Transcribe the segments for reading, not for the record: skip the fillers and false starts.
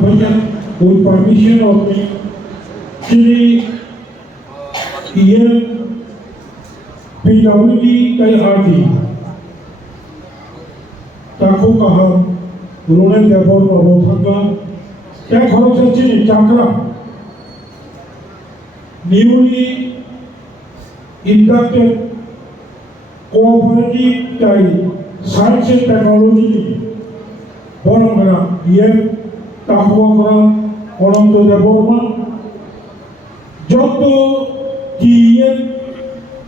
with permission of me, Shri E.M. PWD Kayhardi, Taku Kaham, Runen Depot Robothanga, Tek Horachini Chakra, newly inducted cooperative science and technology, Boromara, E.M. Takuakra, Oronto Deborma, Joto E.M.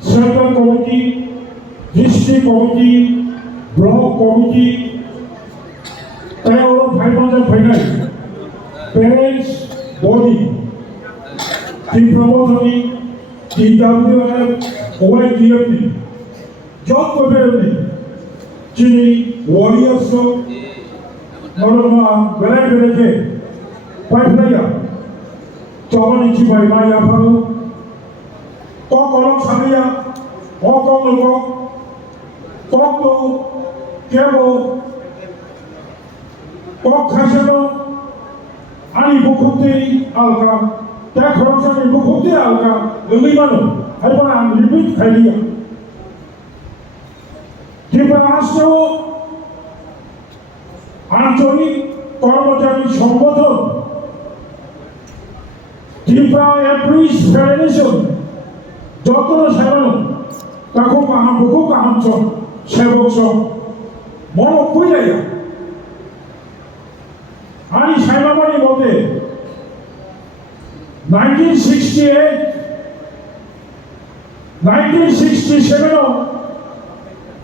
Central Committee, District Committee, Block Committee, Tayo 500 Finance, Parents Body, the promotory, the WF, OIGFD, Job Committee, Chini, Warriors, Norma, Galactic, Pipeline, Chomanichi by Maya Paru, Kokolok Sabia, Okolok, Koko, Kebo, Kok Kasano, Ali Bukuti, Alka, Tek Horachini Bukuti Alka, Limano, Hyper repeat Kalia. Tripura আঞ্চলিক কর্মচারী সংগঠন Tripura employees federation যত সারানো তাকে বহু কাহাম সেবক মন কইলাই আমি সাইমাবাড়ি বলতে 1967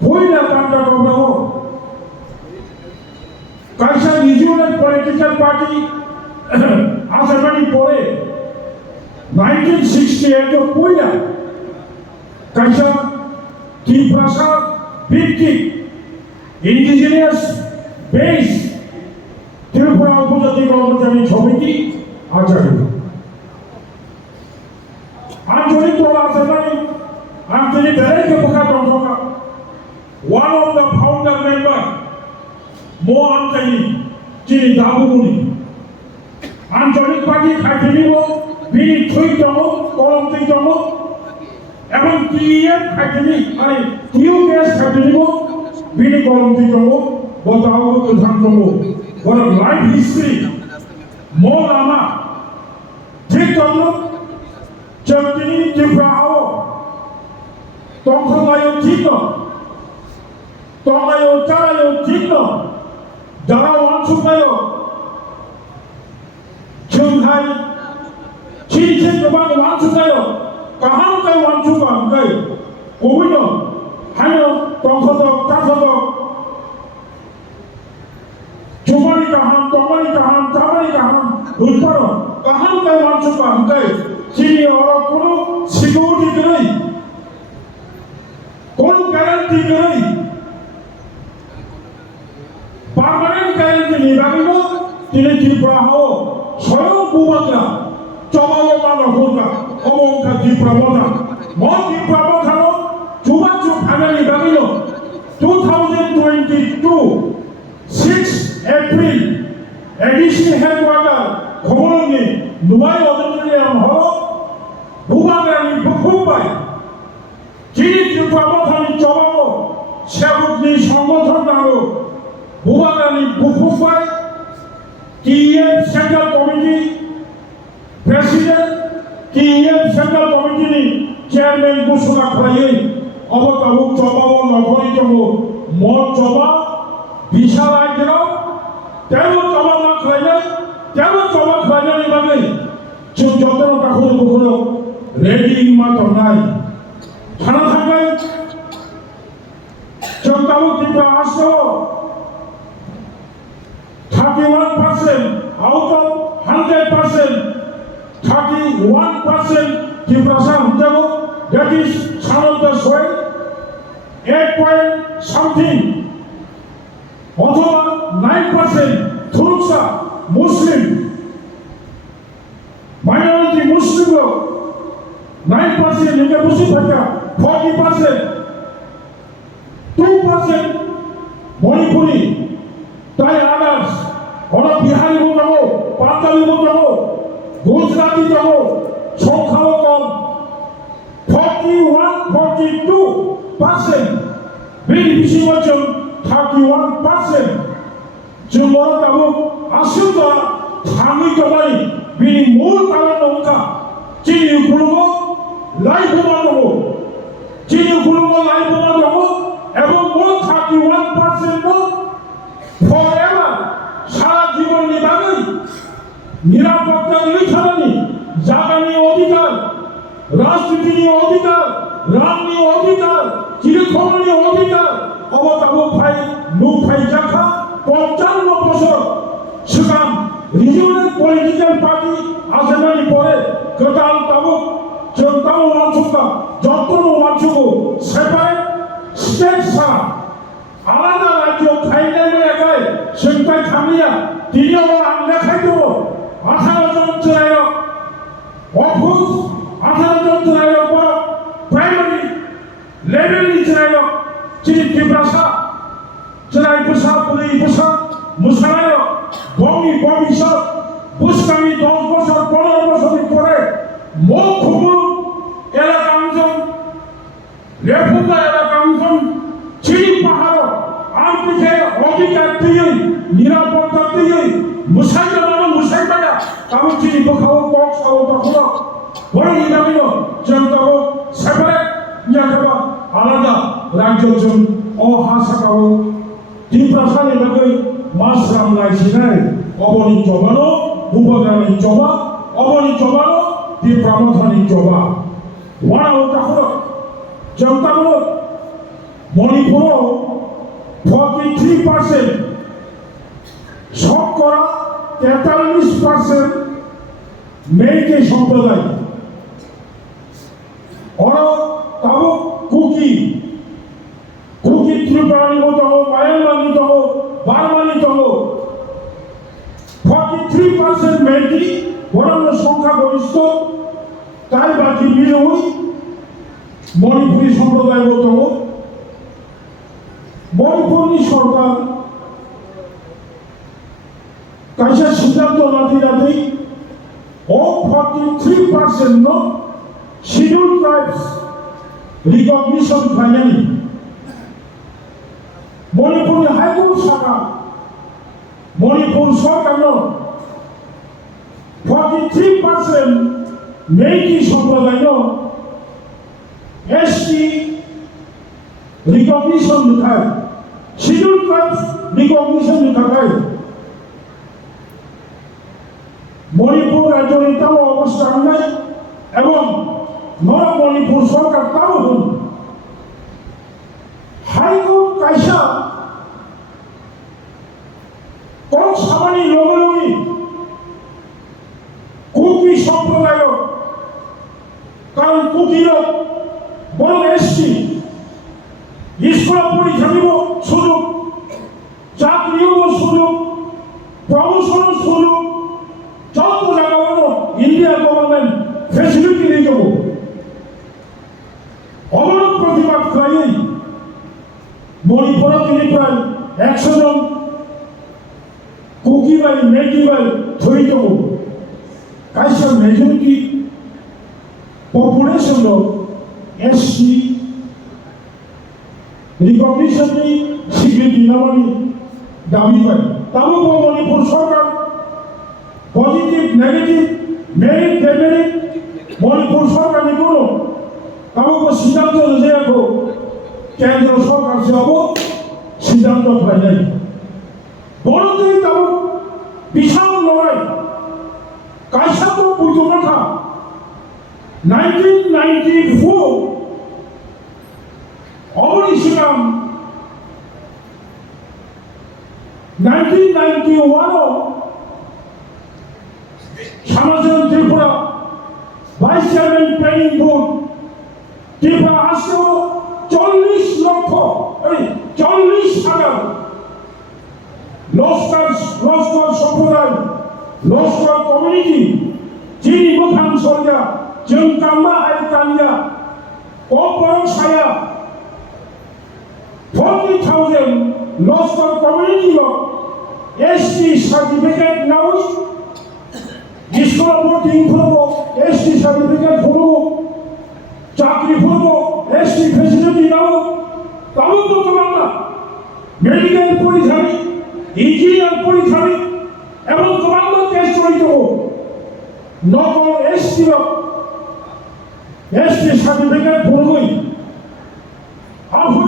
Poina Tanta Governor Kaisa Regional Political Party Asabani Pore 1968 of Poina Kaisa Kiprasa Big Indigenous Base Tripura Upajati Government Committee Acharya Anjali Tola Asabani Anjali Derek Puka one of the founder member, Moantani, Chini Dabuni, Anjali Party Katinimo, Bini Twitomo, Colum Twitomo, এবং TEF Katini, TUKS Katinimo, Bini Colum Twitomo, Botao Tutantomo. What a life history. Molama, Twitomo, Chantini Tiprao, Tonkomayo Tito. Tomayo, Charayo, Tino, Darao, Ansumayo, Chunghai, Chichen, the one Ansumayo, Kahanta, Ansumayo, Owino, Hano, Tonkoto, Tasoto, Chumari Kaham, Tamari Kaham, Ulparo, Kahanta, Ansumayo, Chini or Kono, Security Gray, Kono Guarantee Gray. Permanent guarantee নিবারিব তিনি ত্রিপুরাও স্বয়ং বুবাকা চমালমান হোকা অমঙ্কা ত্রিপুরাবনা মন ত্রিপুরাবধানো চুবাচু ভাঙা নিবারিব 2022 6 April addition হেডওয়াটার খবরনি নুবাই অদরিয়াম হল বুবাকানি বুকুবাই যিনি ত্রিপুরাবধানি চমালো সেবকনি সংগঠন নাও Bubagani Bufufai, TEF Central Committee President, TEF Central Committee Chairman Busuna Kraye, Abatabu Chobao, Nakoritomo, Mon Choba, Bishala Girao, Telo Choba Kraye, Telo Choba Kraye Nibane, Chujotero Kakuru Bukuro, Ready in Matonai. Hanatangai, Chotabu Tipa Aso. 31% out of 100%, 31% Tiprasa Hunjabo, that is son of the soil, 8 point something, Ottawa 9%, Turksa, Muslim, minority Muslim, 9%, in the Musipaka, 40%, 2%, Manipuri, Thai others, all of Bihari Bungamo, Gujarati তম সংখ্যাও কম 41-42%, বিনি বিশিবচন 31%, জুমর তাবো আসুতা থামি তবাই বিনি মূল কারণ নৌকা চিনি গুরুগো life মানবো চিনি গুরুগো লাইফ মানবো এবং মূল 31% ফরএভার সারা জীবন নিবাগৈ নিরাপত্তা নিখানি জাগানি অধিকার রাজনীতি অধিকার রামনি অধিকার চিরক্ষণী অধিকার অবতাবো ভাই নুক ভাই জাখা 55 বছর সুকাম রিজিওনাল পলিটিক্যাল পার্টি আজমানি পরে কতাল তাবো জনতাও মানসুকা যত্ন মানসুকো সেপারেট স্টেট সারা আলাদা রাজ্য খাইলে একাই সেটাই থামিয়া তিনিও আং লেখাই দেব 18 জন চলায় অভূত 18 জন চলায় প্রাইমারি লেভেল চলায় চিনি ত্রিপ্রাসা চলায় পোষা পুলি পোষা মুসারায় বমি ভবিষ্যৎ পুষ্কামি 10 বছর 15 বছর পরে মুখ খুবুর এলাকা অঞ্চল লেফুকা এলাকা অঞ্চল চিনি পাহাড় আর্থিকে অধিকার দিয়ে নিরাপত্তা দিয়ে মুসাইবায়া তাও চিনি বখাও কক সাও তখন বড় নিরামিন জনতাও সেপারেট ইয়াকাবা আলাদা রাজ্যজন অহাসাকাও ত্রিপ্রাসানি লাগৈ মাস রামলাই সিনাই অবনি চবানো উপগ্রামী চবা অবনি চবানো ত্রিপ্রামথানি চবা ওয়াও তখন জনতাও মণিপুর 43% শতকরা 43% মেয়েকে সম্প্রদায় ওরা তাও কুকি ত্রিপুরানি তব মায়ানমানি তব বার্মানি তব 43% মেয়েটি বরং সংখ্যাগরিষ্ঠ তাই বাকি মিলই মণিপুরী সম্প্রদায় তব মণিপুরী সরকার কাইসা সিদ্ধান্ত নাতি ও 43% নো শিডিউল ট্রাইবস রিকগনিশন খাইনি মণিপুরী হাইকোর্ট শাখা মণিপুর সরকার 43% মেইকি সম্প্রদায় এসটি রিকগনিশন লিখায় শিডিউল ট্রাইবস রিকগনিশন লিখায় মণিপুর রাজ্যের তাও অবস্থান নাই এবং নরম মণিপুর সরকার তাও হন হাইকোর্ট কাইসা কোন সামানি লগলগি কুকি সম্প্রদায় কারণ কুকির বড় এসছি স্কুল পরীক্ষা দিব সুযোগ চাকরিও সুযোগ প্রমোশন সুযোগ যত জায়গা ইন্ডিয়া গভর্নমেন্ট ফেসিলিটি দিয়ে যাব অবরোধ প্রতিবাদ করাই মণিপুর তিনি প্রায় 100 জন কুকি বাই মেকি বাই ধরে দেব কাইসা মেজরিটি পপুলেশন এসটি রিকগনিশননি স্বীকৃতি নেওয়ানি দাবি করে তাও মণিপুর সরকার পজিটিভ নেগেটিভ মেরিট ডেমেরিট মণিপুর সরকার নিকোনো তাও সিদ্ধান্ত নিয়ে রাখো কেন্দ্র সরকার সব সিদ্ধান্ত হয় নাই বড়দের তাও বিশাল লড়াই কাইসা তো বুঝতো না 1994 অবনিশিরাম 1991 সামাজন Tripura vice chairman planning board Tripura আসলো 40,000 লস্কর সম্প্রদায় লস্কর কমিউনিটি চিনি মোখান সরজা জমকাম্মা আই কানিয়া কপরং সায়া 40,000 লস্কর কমিউনিটি ST সার্টিফিকেট নাও স্কুল ভোটিং করবো, এসটি সার্টিফিকেট করবো, চাকরি করবো, এসটি ফেসিলিটি নেবো, তাও করতে পারব না। মেডিকেল পরীক্ষারি, ইঞ্জিনিয়ার পরীক্ষারি এবং কমান্ডো টেস্ট করে দেবো। নকল এসটি সার্টিফিকেট করবোই। আফু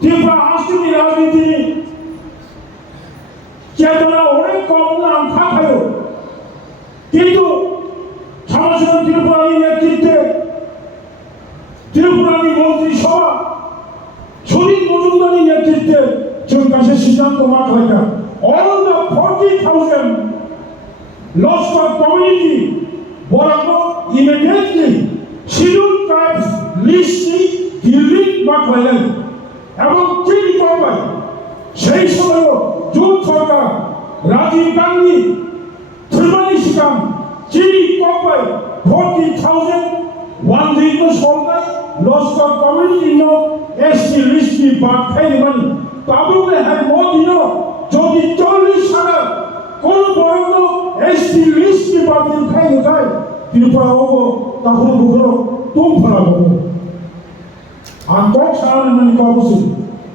ত্রিপুরা আসমি রাজনীতি চেতনা অনেক কম নাম থাকলেও কিন্তু সমাজসেবা ত্রিপুরার নেতৃত্বে ত্রিপুরার মন্ত্রিসভা সুনীল মজুমদারের নেতৃত্বে চৌকাশের সিদ্ধান্ত মাঠ হয় all the 40,000 lost community বরাবর immediately scheduled tribes list healing মাঠ হলেন এবং চিনি করবেন। সেই সময় জোট সরকার রাজীব গান্ধী ত্রিমানিশিকাম চিনি করবেন 40,000 ওয়ান দীর্ঘ সরকার লস্কর কমিউনিটি নো এসটি লিস্টি বাদ খাইবেন তাবুকে হ্যাঁ মোদিও যদি 40 সালে কোন বর্ণ এসটি লিস্টি বাতিল খাই যায় ত্রিপুরা হবো তাহলে বুঝলো তুম ফেলা হবো আর কক সারানো মানে কবসি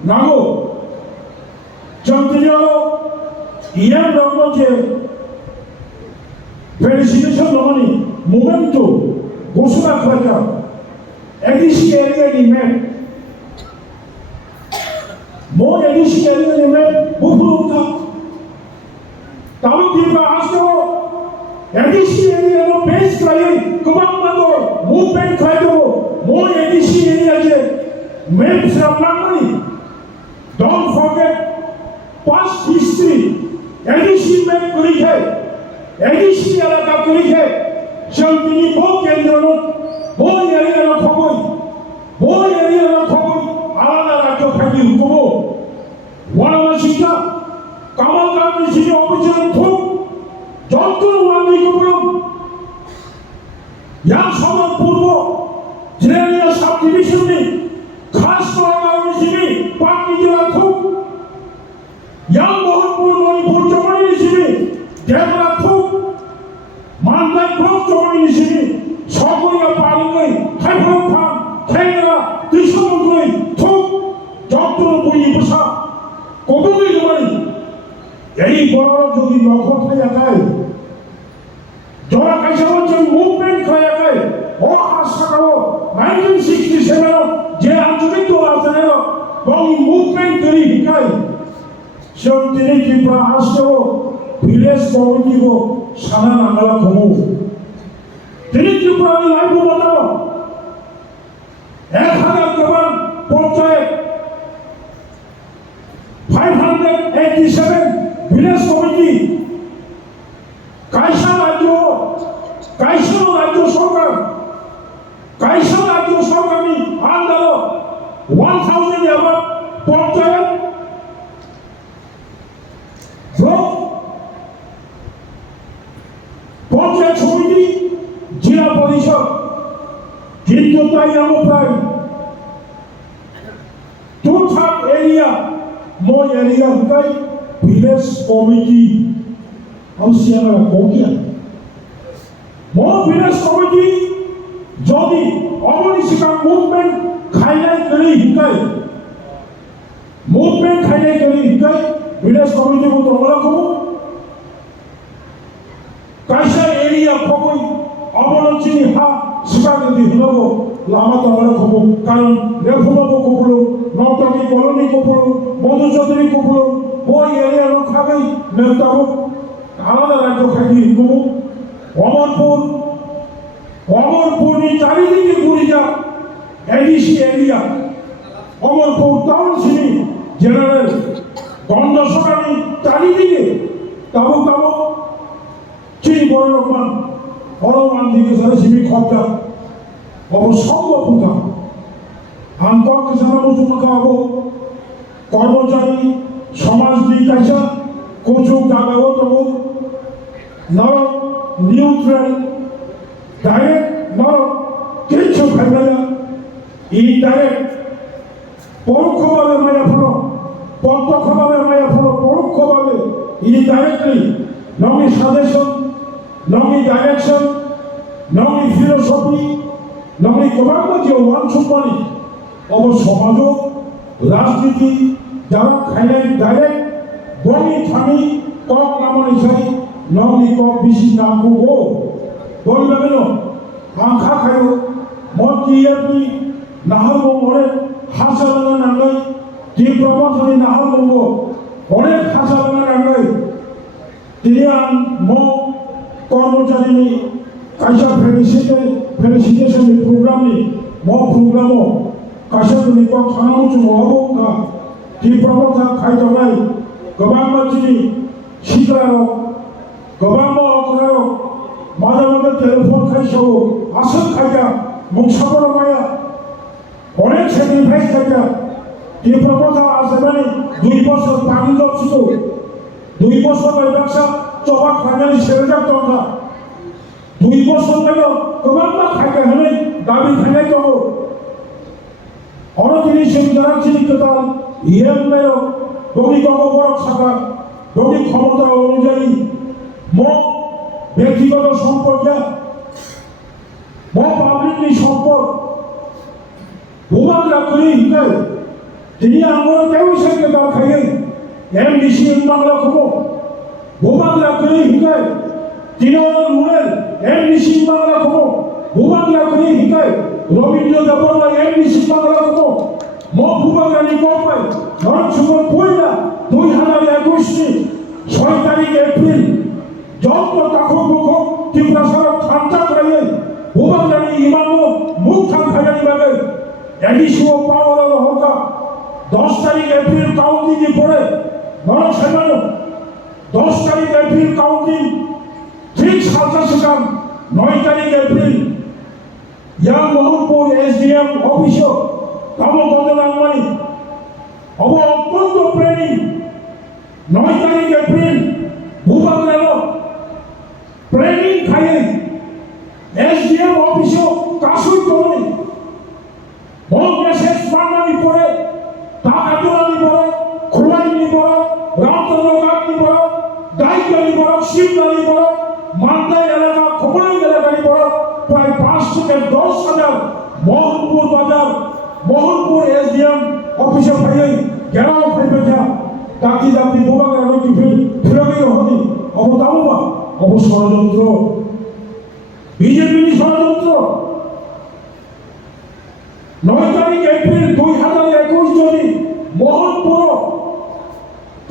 নাগো যন্ত্রীয় ইয়ান রঙকে ভেরিফিকেশন নমানি মোমেন্টো ঘোষণা করা এডিসি এরিয়া নিমেন mo edisi eri ni me bufurunta tamu tiba aso edisi eri no base kai komando movement kai do mo edisi eri aje maps ramani don't forget past history edisi map kuri hai edisi alaka kuri hai shantini bo kendra no bo eri no khoboi bo eri no khoboi alada rakho khagi hukumo ওয়ানাশিকা কামাল গান্ধী জি অভিযান খুব যত ওয়ানি করুন ইয়া সমাজ পূর্ব জেরিয়া sub ডিভিশনে খাস করার হিসেবে পাকি জেলা খুব ইয়া মোহনপুর মণিপুর জমানি হিসেবে দেবরা খুব মালদা খুব জমানি হিসেবে সকলিয়া পালিগৈ খাইফল খান খেংরা কৃষ্ণমন্ত্রী খুব যত বই বসা কবুই নয় এই বড় যদি লক্ষ্য হয়ে যায় যারা কাছে বলছেন মুভমেন্ট হয়ে যায় ও আশা করো 1967 যে আঞ্চলিক দল আছে এবং মুভমেন্ট করি হিকাই সেও তিনি ত্রিপুরা আসলেও ভিলেজ কমিটিব সানা নাঙ্গালা ঘুমো তিনি ত্রিপুরার লাইভ বাতাবো 1000 জবান পঞ্চায়েত 587 village committee কাইসা রাজ্য সরকার কাইসা আন্দার 1000 এবার পঞ্চায়েত ব্লক পঞ্চায়েত সমিতি জেলা পরিষদ কিন্তু তাই আমরা প্রায় 2/3 area mo area kai village committee हम सियाना हो गया mo village committee jodi অবনিশিকা মুভমেন্ট খাইলাই করি হিকাই মুভমেন্ট খাইলাই করি হিকাই village committee को তোমরা কো কাইসা এরিয়া ফকই অবলঞ্চিনি হা সিবাগে দি হলো লামা তোমরা কো কারণ লেফুলো কোপুলো নটকি কলোনি কোপুলো মধুচৌধুরী কোপুলো ওই এরিয়া লোক খাবেই নেতাবো আলাদা রাজ্য খাই গো অমরপুর নি চারিদিকে ঘুরে যা ADC area Amarpur town city general গন্ধসরানি চারিদিকে তাবো চিনি বড় লোকমান অরমান দিকে সারা সিমি খবটা অবসম্ভব পুতা আন্তর্ক সারা মুসুমা খাবো কর্মচারী সমাজ বিকাশা কোচু জাগাও তবু নর নিউট্রাল ডাইরেক্ট নর কিছু খাইবে না ইনডাইরেক্ট পরোক্ষভাবে মায়া ফলো প্রত্যক্ষভাবে মায়া ফলো পরোক্ষভাবে indirectly Nomi suggestion नंनि direction नंनि philosophy नंनि गोबां बायदि वानसुमानि अब समाजो राजनीति जारा खायनाय डाइरेक्ट बनि थानि कक नामनि साइ नंनि कक बिसि नांगौ बयबो आंखा खायो मतियानि नाहागौ अनेक हाजारानो नांगौ दिप्रमाथनि नाहागौ अनेक हाजारानो नांगौ दिनै आं म कर्मचारिनि कायसा फेलिसिटेशननि प्रग्रामनि म प्रग्रामाव कायसाफोरनि कक थानांगौ समावबो का दिप्रमाथा खायदावनाय गोबां मानसिनि सिगाङाव गोबां मावग्रायाव माजे माजे टेलिफन खायसाव आसन खायदा मुंसाफोर माया अनेक सेक्रिफाइस खायदा दिप्रमाथा आसामानि 2 बोसोर पानि लबसिगौ 2 बोसोर बायबाक्सा चबा खायनानै सेरोजा टका 2 बोसोर बायनो गोबां मा खायदा होनै दाबि खायनाय दङ अनेक दिनैसिम जाराखिनि गोदान इएमआइआव गावनि गावखौ बरफ साखा गावनि क्षमता अनुयायी म ব্যক্তিগত সম্পদ म পাবলিকनि সম্পদ बुबाग्रा गैयै हिंगाय दिनै आंबो तेवसे गोदान खायो एमडिसि बांलाखौ बुबाग्रा गैयै हिंगाय दिनै रुरेल एमडिसि बांलाखौ बुबाग्रा गैयै हिंगाय रबीन्द्र देवबर्मा एमडिसि बांलाखौ म बुबाग्रानि गपाय नरक सुमन पयला 2021 नि 6 तारिख एप्रिल যত তাকো ত্রিপুরাসার খান্তা করে ভূবাংলানি ইমামো মুখ থাকানি বাগে এডিশিও পাওয়ার হকা 10 তারিখ এপ্রিল কাউন্টিং পরে নরক সেনানো 10 তারিখ এপ্রিল কাউন্টিং ঠিক সালসা সেখান 9 তারিখ এপ্রিল ইয়া মোহনপুর এসডিএম অফিসে কামো বদলাঙ্গানি অব অত্যন্ত প্রেমী 9 তারিখ এপ্রিল ভূবাংলানো প্রেমিক খাইয়ে এসডিএম অফিসে কাশুই করে বড় মেসেজ মারমানি পড়ে টাকা তোলানি পড়ে খোলাইনি পড়ে রামচন্দ্রগাঁনি পড়ে দায়িত্বানি পড়ে শিবদানি পড়ে মান্দাই এলাকা খবরাই এলাকানি পড়ে প্রায় 5 থেকে 10 হাজার মোহনপুর বাজার মোহনপুর এসডিএম অফিসে খাইয়ে গেরাও খাইবে যা তাকি জাতি বোবাগা রকি ফিরে হনি অবতামবা অবষড়যন্ত্র বিজেপি ষড়যন্ত্র 9 তারিখ এপ্রিল 2021 জনি মোহনপুর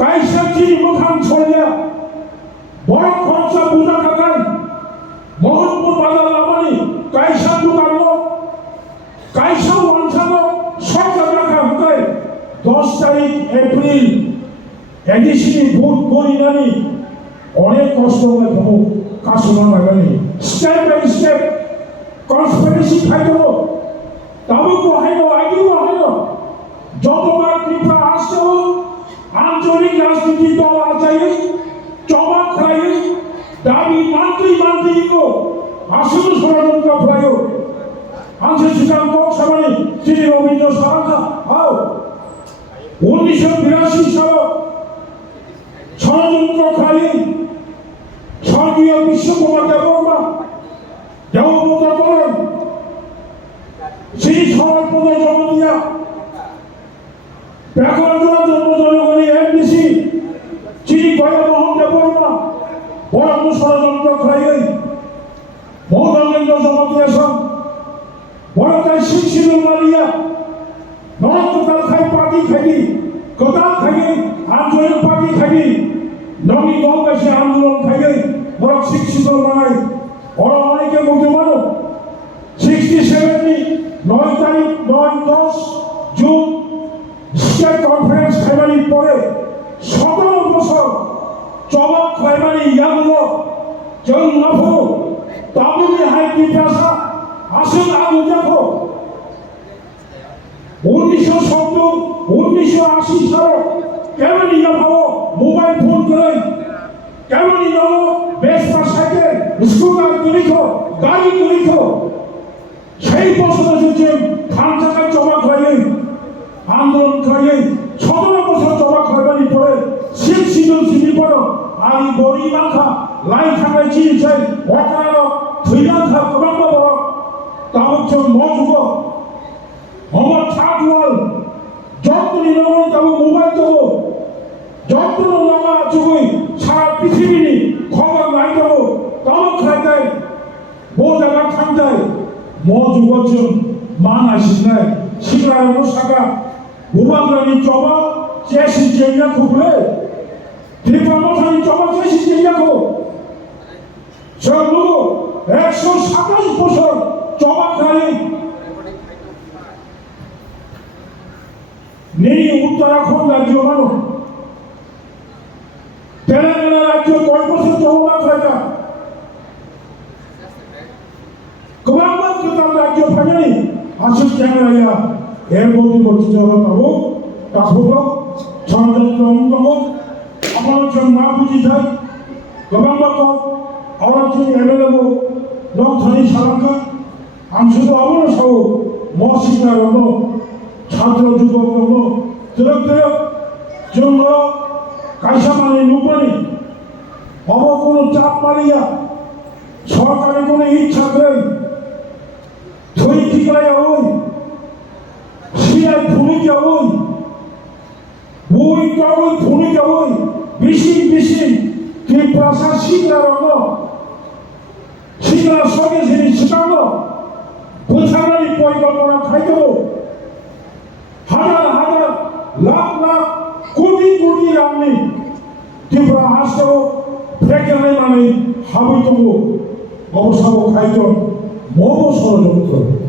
কাইসাচি মুখান ছড়িয়া বড় খরচা পূজা কাকাই মোহনপুর বাজার লামানি কাইসা দোকান কাইসা ওয়ানসানো সরকার রাখা হুকাই 10 তারিখ এপ্রিল এডিসি ভোট করিনানি অনেক কষ্ট হবে তবু কাশোনা লাগানি স্টেপ বাই স্টেপ কনস্পিরেসি খাইব তবু বহাইব আগে বহাইব যতবার ত্রিপুরা আসছে আঞ্চলিক রাজনীতি দল আচাই চবাক খাই দাবি মানতে আসল ষড়যন্ত্র ফ্রাই আনছে সুতরাং লোকসভায় শ্রী রবীন্দ্র সারাঙ্গা আও 1982 সালে ষড়যন্ত্র খাই স্বর্গীয় বিশ্বকুমার দেববর্মা দেবব্রত করেন শ্রী সরপদ জগতিয়া ব্যাকরণজোড়া জন্মজনগণী এমডিসি শ্রী গয়মোহন দেববর্মা বড় ষড়যন্ত্র খাই মৌদাঙ্গেন্দ্র জগতিয়া সব বড় তাই শিক্ষিত মারিয়া নরকতাল খাই পার্টি খাই কোথাও খাই আন্দোলন পার্টি খাই নবী দলবাসী আন্দোলন খাই বড় শিক্ষিত বানাই বড় অনেকে বলতে পারো 67 নি 9 তারিখ 9-10 জুন স্টেট কনফারেন্স খাইবানি পরে 17 বছর চবাক খাইবানি ইয়াগুলো जों नाफो दाबुनि हाइकि भाषा আসল আলু দেখো 1980 সালে কেমন ইয়াভাবো মোবাইল ফোন করে কেমন ইয়াবো বেসপা সাইকেল স্কুটার কিনিখো গাড়ি কিনিখো সেই বছর যে ধান চাকা জমা খাইয়ে আন্দোলন খাইয়ে 17 বছর জমা খাইবানি পরে শিখ সিজন সিনি পড়ো আর বড়ি মাখা 라인 타면 지지체 와카라로 들려서 그만 먹어 다음처럼 뭐 주고 어머 차주월 적들이 넘어온다고 모발 두고 적들은 넘어가 주고 사람 비티비니 건강 많이 두고 떠먹할 때 모자가 감자에 뭐 주고 좀 많아신네 시그라는 사가 모방관이 좁아 제시지냐고 그래 대파모산이 좁아 제시지냐고 저 누구 액션 사고 싶어서 좁아 가니 네 우따라콘 라디오만은 대단한 라디오 골고서 조금만 가자 그만큼 그다음 라디오 파면이 아쉽게나야 에어포트로 지정했다고 나보고 전전정정은 아마추어 나부지다 그만큼 아마추어 에메라고 넌터니 사람가 암수도 아무나 사고 멋있다고 차들어주고 뭐 드럭드럭 정거 가샤만이 누구니 어머꾸는 짭말이야 서까리꾸는 이차그래 토이키가야온 시야 보내자온 모이가온 보내자온 미신 뒷바사 시가라고 시가 속에서는 시가고 부산을 보이거나 가이고 하나 락락 꾸디꾸디라니 뒷바 하시고 백연의 하부이고 어부사고 가이고 뭐고 서로부터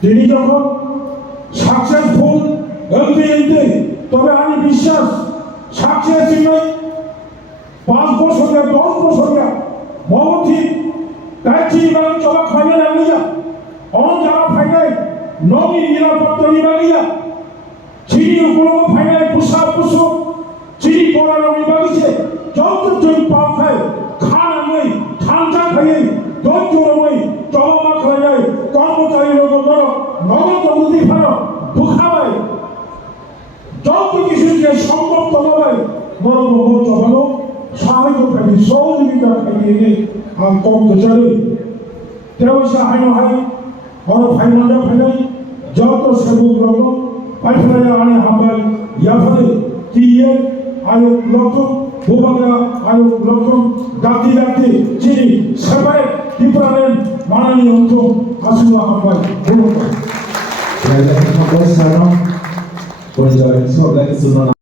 তিনি যখন সাকসেসফুল এমপিএনতে তবে আমি বিশ্বাস সাকসেস নয় 5 বছর 10 বছর মমতি দায়িত্ব নিবারণ জমা খাইয়ে লাগিয়া অন যাওয়া ফাইনাল নবী নিরাপত্তা নিবাগিয়া চিনি উপলব্ধ ফাইনাল পুষো চিনি পড়ানো নিবাগিছে যতজন পাও খায় খানা নয় ঠান্ডা খাইয়ে দজ্জরময় জমা খাইয়ে কর্মচারী লোকদের নগদ নদী ভালো দুখাবাই যত কিছু যে সম্ভব তলাবাই মরম জমানো সাহায্য খাই সহযোগিতা খাইয়ে আমি কম চাই তেমন হাইনো হাই বড় ফাইনালে ফাইনাল যত সেবক লোক পাইফালে আনে হামাই ইয়াফালে তিয়ে আয়োগ লক্ষণ ভূভাগা আয়োগ লক্ষণ দাঁতি চিনি সেবাই ত্রিপুরারের মাননীয় অন্ত্র আসুয়া হামাই ধন্যবাদ Saya akan mengucapkan salam kepada semua